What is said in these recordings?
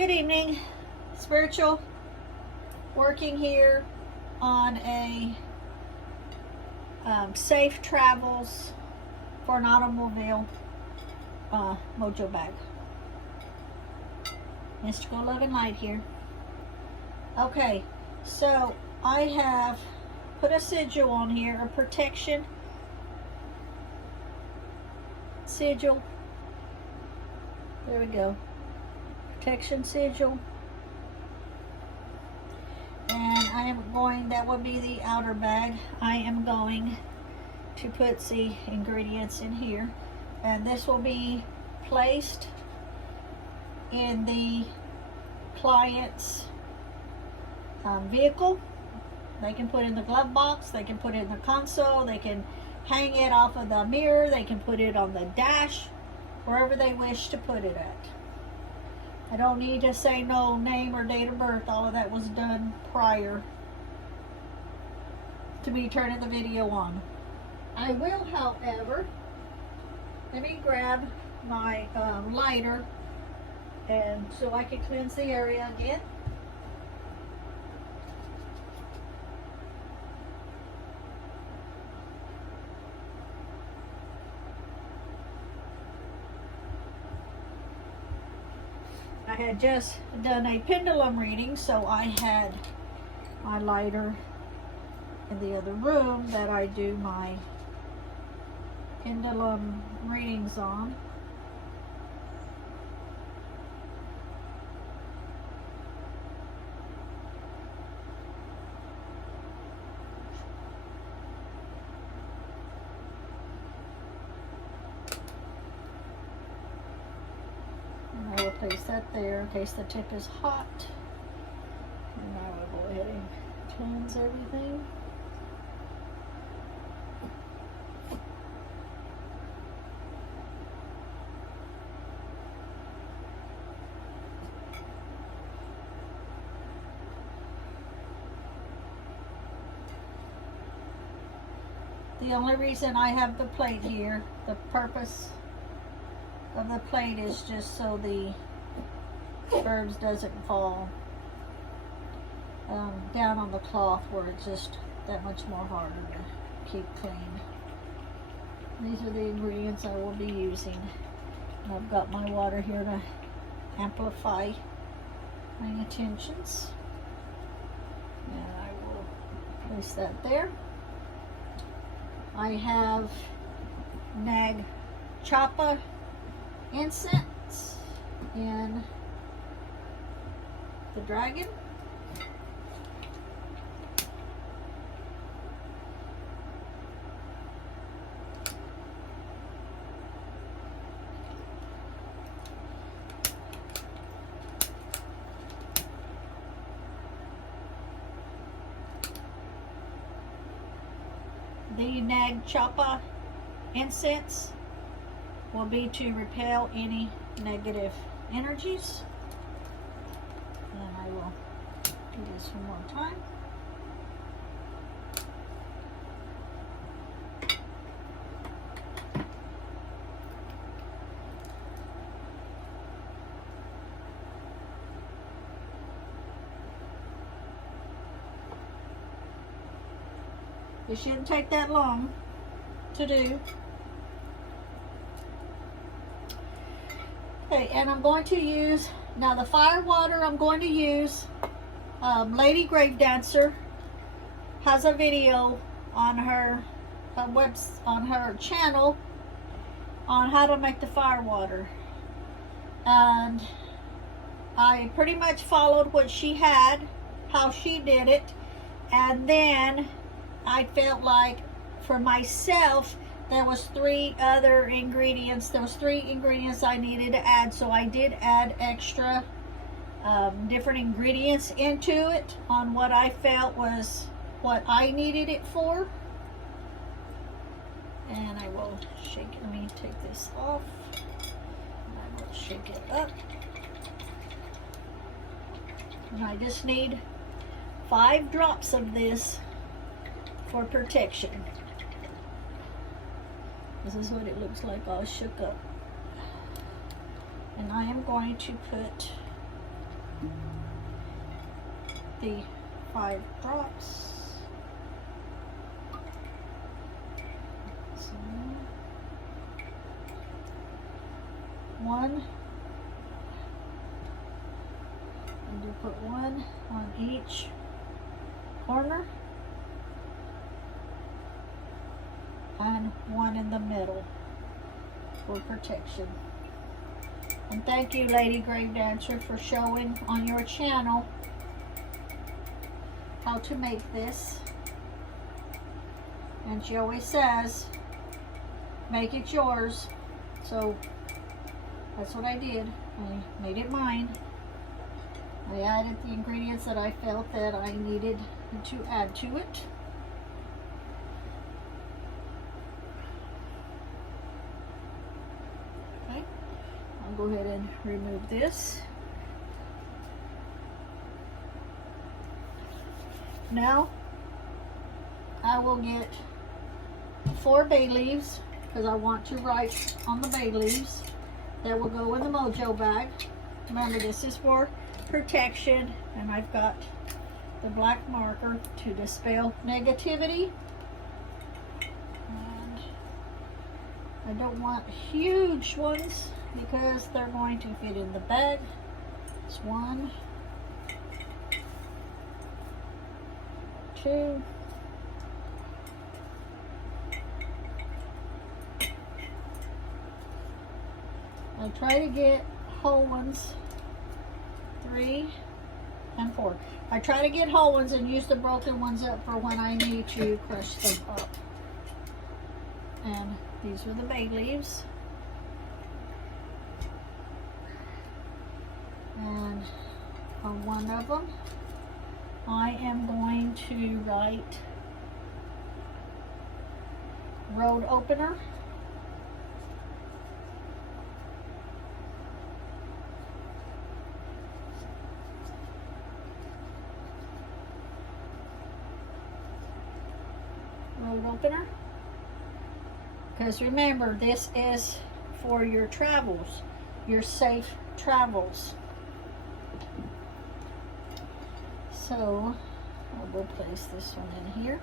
Good evening, spiritual, working here on a safe travels for an automobile Mojo bag. Mystical Love and Light here. Okay, so I have put a sigil on here, a protection sigil. There we go. Protection sigil. And I am going, that would be the outer bag. I am going to put the ingredients in here. And this will be placed in the client's vehicle. They can put it in the glove box, they can put it in the console, they can hang it off of the mirror, they can put it on the dash, wherever they wish to put it at. I don't need to say no name or date of birth. All of that was done prior to me turning the video on. I will, however, let me grab my lighter and so I can cleanse the area again. I had just done a pendulum reading, so I had my lighter in the other room that I do my pendulum readings on. I will place that there in case the tip is hot. And I will go ahead and cleanse everything. The only reason I have the plate here, the purpose of the plate is just so the herbs doesn't fall down on the cloth where it's just that much more harder to keep clean. These are the ingredients I will be using. And I've got my water here to amplify my intentions. And I will place that there. I have Nag Chapa incense in the dragon. The Nag Chapa incense will be to repel any negative energies. And I will do this one more time. It shouldn't take that long to do. Okay, and I'm going to use, now the fire water I'm going to use, Lady Grave Dancer has a video on her on her channel on how to make the fire water. And I pretty much followed what she had, how she did it, and then I felt like for myself there was three other ingredients. There was 3 ingredients I needed to add, so I did add extra different ingredients into it on what I felt was what I needed it for. And I will shake it. Let me take this off. And I will shake it up. And I just need 5 drops of this for protection. This is what it looks like all shook up. And I am going to put the 5 drops. So, 1. And you put 1 on each corner and 1 in the middle for protection. And thank you, Lady Grave Dancer, for showing on your channel how to make this. And she always says, make it yours. So that's what I did. I made it mine. I added the ingredients that I felt that I needed to add to it. Okay, I'll go ahead and remove this. Now I will get 4 bay leaves because I want to write on the bay leaves that will go in the Mojo bag. Remember, this is for protection, and I've got the black marker to dispel negativity. And I don't want huge ones because they're going to fit in the bag. It's 1, 2, I try to get whole ones, 3 and 4. I try to get whole ones and use the broken ones up for when I need to crush them up. And these are the bay leaves. And on one of them, I am going to write road opener. Road opener. Because remember, this is for your travels, your safe travels. So I'll go place this one in here.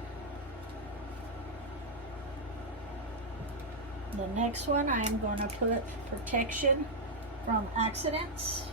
The next one I am going to put protection from accidents.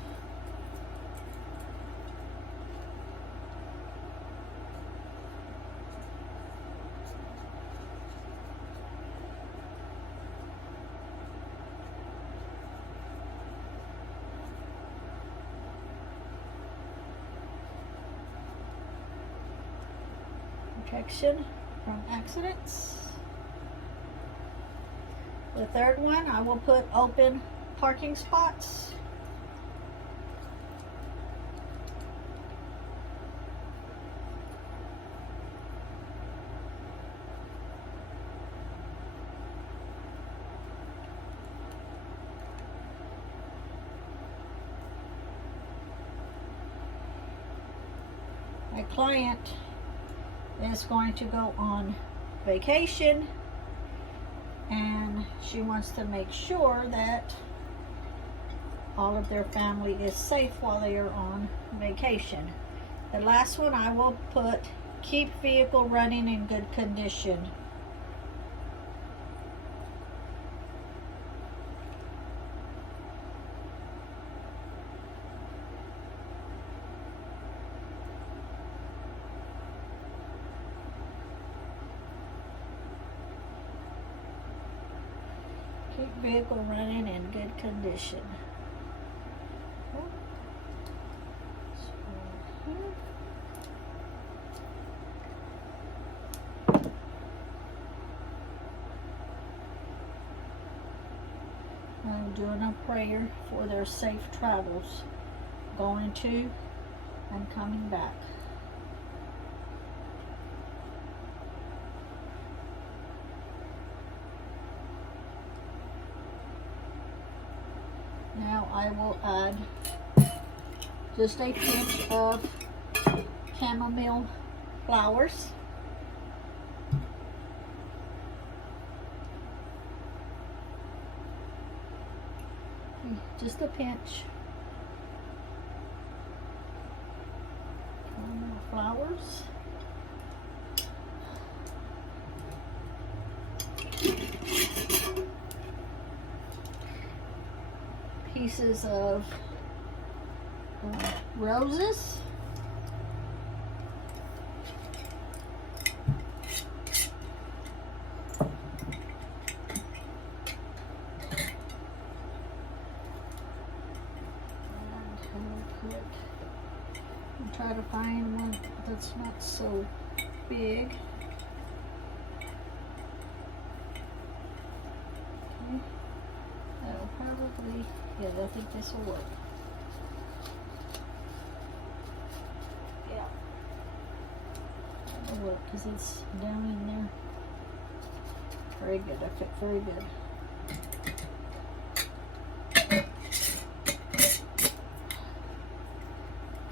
Protection from accidents. The third one, I will put open parking spots. My client is going to go on vacation, and she wants to make sure that all of their family is safe while they are on vacation. The last one I will put keep vehicle running in good condition. Keep vehicle running in good condition. I'm doing a prayer for their safe travels, going to and coming back. Now I will add just a pinch of chamomile flowers. Just a pinch. flowers. Pieces of roses. Try to find one that's not so big. Okay. That'll probably, yeah, I think this will work. Yeah. That'll work because it's down in there. Very good, that fit very good.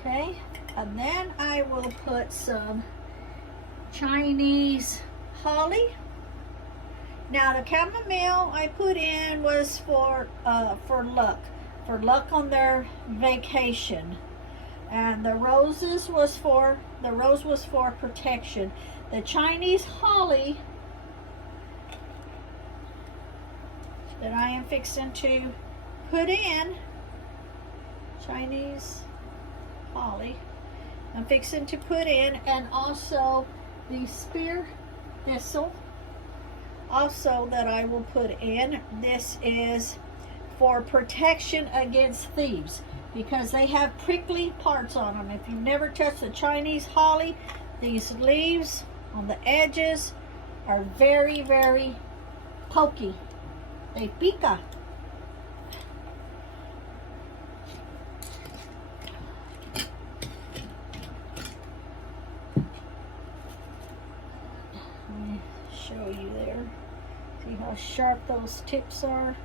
Okay. And then I will put some Chinese holly. Now the chamomile I put in was for luck on their vacation, and the rose was for protection. The Chinese holly that I am fixing to put in, Chinese holly. I'm fixing to put in, and also the spear thistle also that I will put in. This is for protection against thieves because they have prickly parts on them. If you've never touched the Chinese holly, these leaves on the edges are very, very pokey. They pica. Show you there. See how sharp those tips are?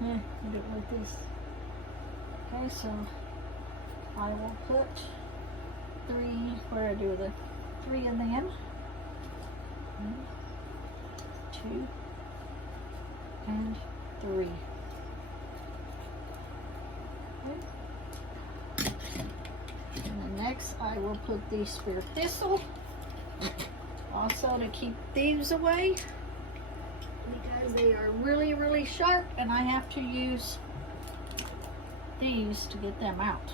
Do it like this. Okay, so I will put three, where I do the three in the end. 1, 2, and 3. Okay. And then next I will put the spear thistle. Also to keep thieves away because they are really, really sharp, and I have to use these to get them out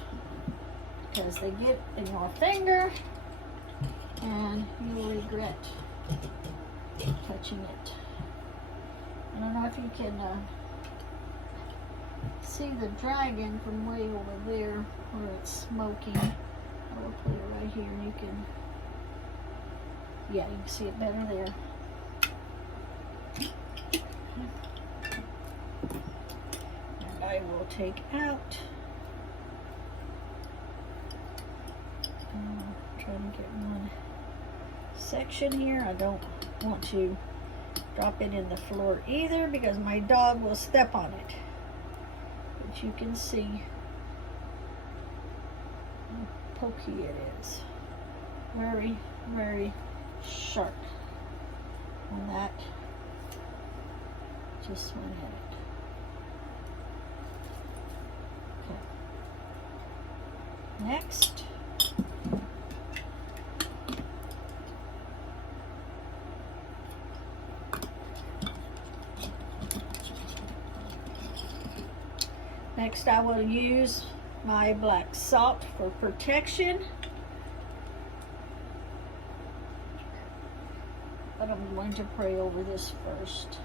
because they get in your finger and you will regret touching it. I don't know if you can see the dragon from way over there where it's smoking. I will put it right here and you can, yeah, you can see it better there. And I will take out, try to get one section here. I don't want to drop it in the floor either because my dog will step on it. But you can see how pokey it is. Very, very sharp. And that just went in it. Okay. Next, I will use my black salt for protection. But I'm going to pray over this first.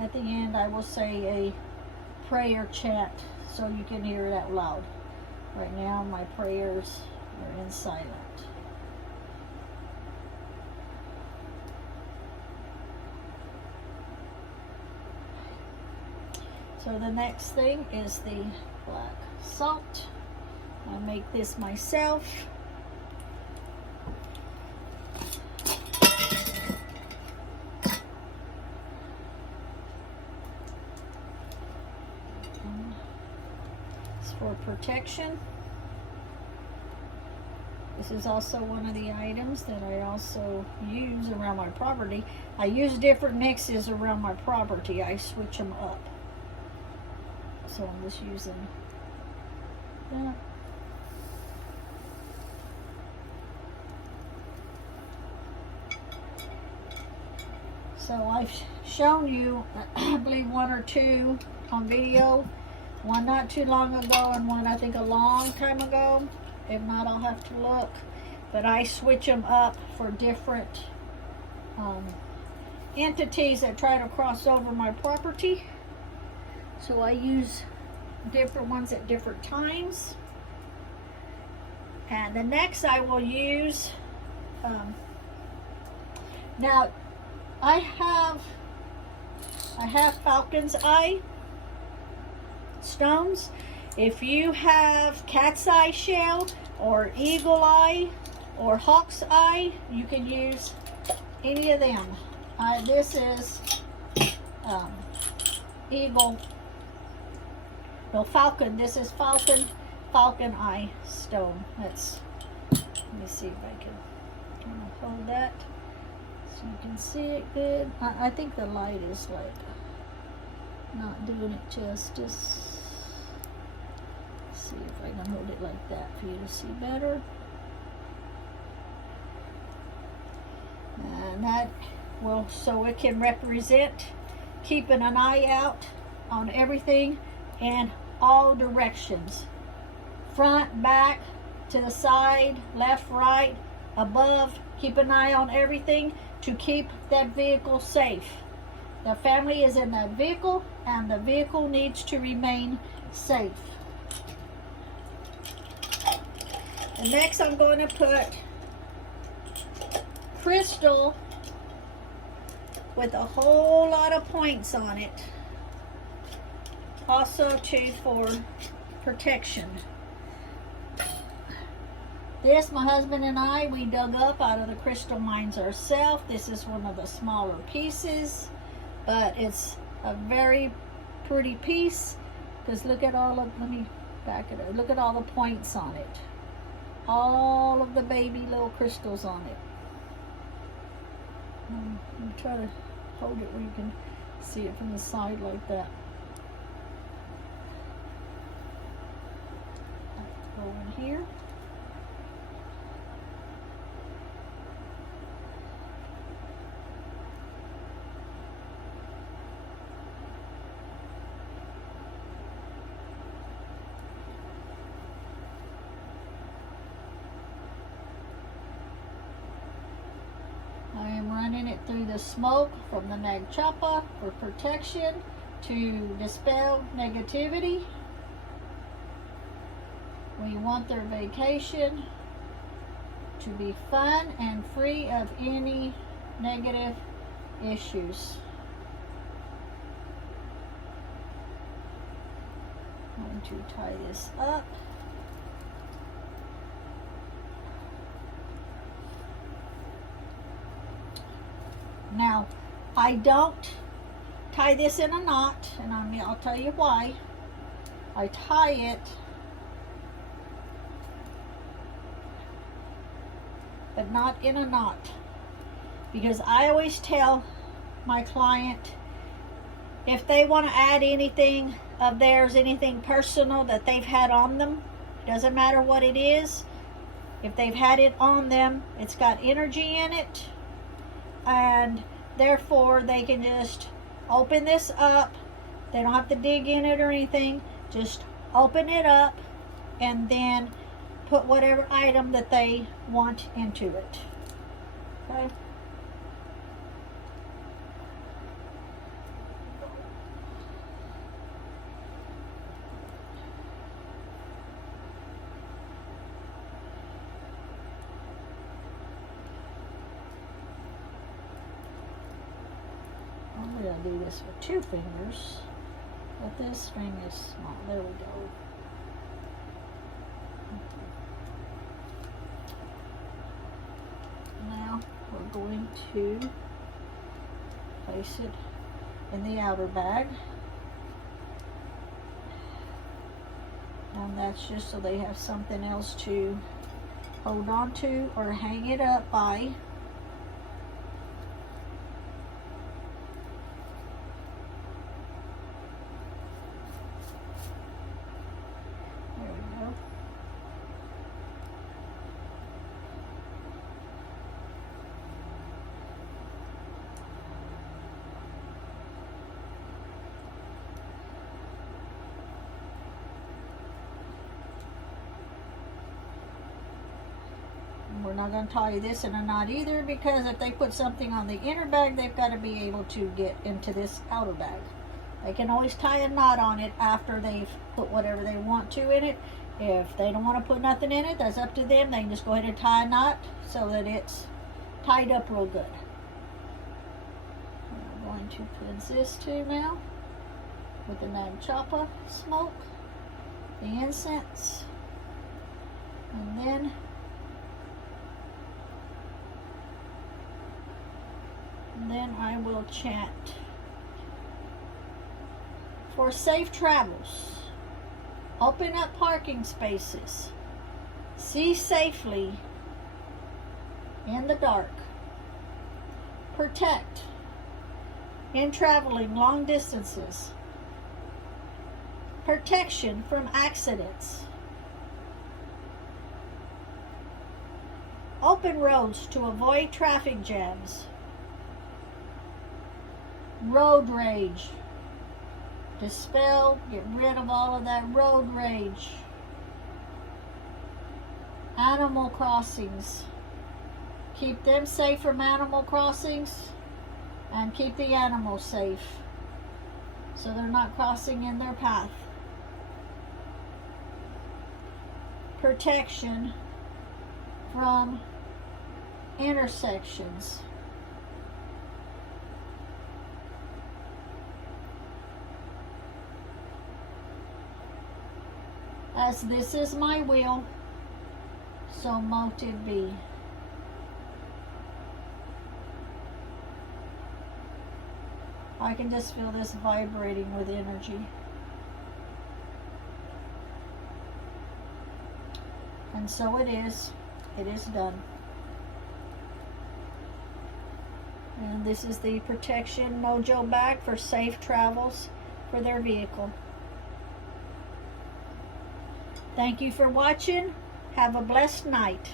At the end, I will say a prayer chant so you can hear it out loud. Right now, my prayers are in silent. So the next thing is the black salt. I make this myself. It's for protection. This is also one of the items that I also use around my property. I use different mixes around my property. I switch them up. So I'm just using that. So I've shown you, I believe, one or two on video. One not too long ago and one I think a long time ago. If not, I'll have to look. But I switch them up for different entities that try to cross over my property. So I use different ones at different times. And the next I will use, now I have Falcons Eye Stones. If you have cat's eye shell or eagle eye or hawk's eye, you can use any of them. This is falcon. This is falcon eye stone. Let me see if I can hold that so you can see it good. I think the light is like not doing it justice. See if I can hold it like that for you to see better. And that will, so it can represent keeping an eye out on everything in all directions. Front, back, to the side, left, right, above. Keep an eye on everything to keep that vehicle safe. The family is in that vehicle and the vehicle needs to remain safe. And next I'm going to put crystal with a whole lot of points on it. Also too for protection. This, my husband and I, we dug up out of the crystal mines ourselves. This is one of the smaller pieces, but it's a very pretty piece because look at all of, let me back it up. Look at all the points on it. All of the baby little crystals on it. I'm trying to hold it where you can see it from the side like that. Go in here. I am running it through the smoke from the nag choppa for protection to dispel negativity. We want their vacation to be fun and free of any negative issues. I'm going to tie this up. Now, I don't tie this in a knot, and I'll tell you why. I tie it, but not in a knot, because I always tell my client if they want to add anything of theirs, anything personal that they've had on them, doesn't matter what it is, if they've had it on them, it's got energy in it, and therefore they can just open this up. They don't have to dig in it or anything, just open it up and then put whatever item that they want into it. Okay. I'm going to do this with 2 fingers, but this string is small. There we go. Now we're going to place it in the outer bag, and that's just so they have something else to hold on to or hang it up by. There we go. We're not going to tie this in a knot either, because if they put something on the inner bag, they've got to be able to get into this outer bag. They can always tie a knot on it after they've put whatever they want to in it. If they don't want to put nothing in it, that's up to them. They can just go ahead and tie a knot so that it's tied up real good. I'm going to cleanse this too now with the Nagchapa smoke, the incense, and then I will chant for safe travels, open up parking spaces, see safely in the dark, protect in traveling long distances, protection from accidents, open roads to avoid traffic jams, road rage, dispel, get rid of all of that road rage, animal crossings, keep them safe from animal crossings, and keep the animals safe so they're not crossing in their path. Protection from intersections. As this is my will, so mote it be. I can just feel this vibrating with energy. And so it is. It is done. And this is the protection Mojo bag for safe travels for their vehicle. Thank you for watching. Have a blessed night.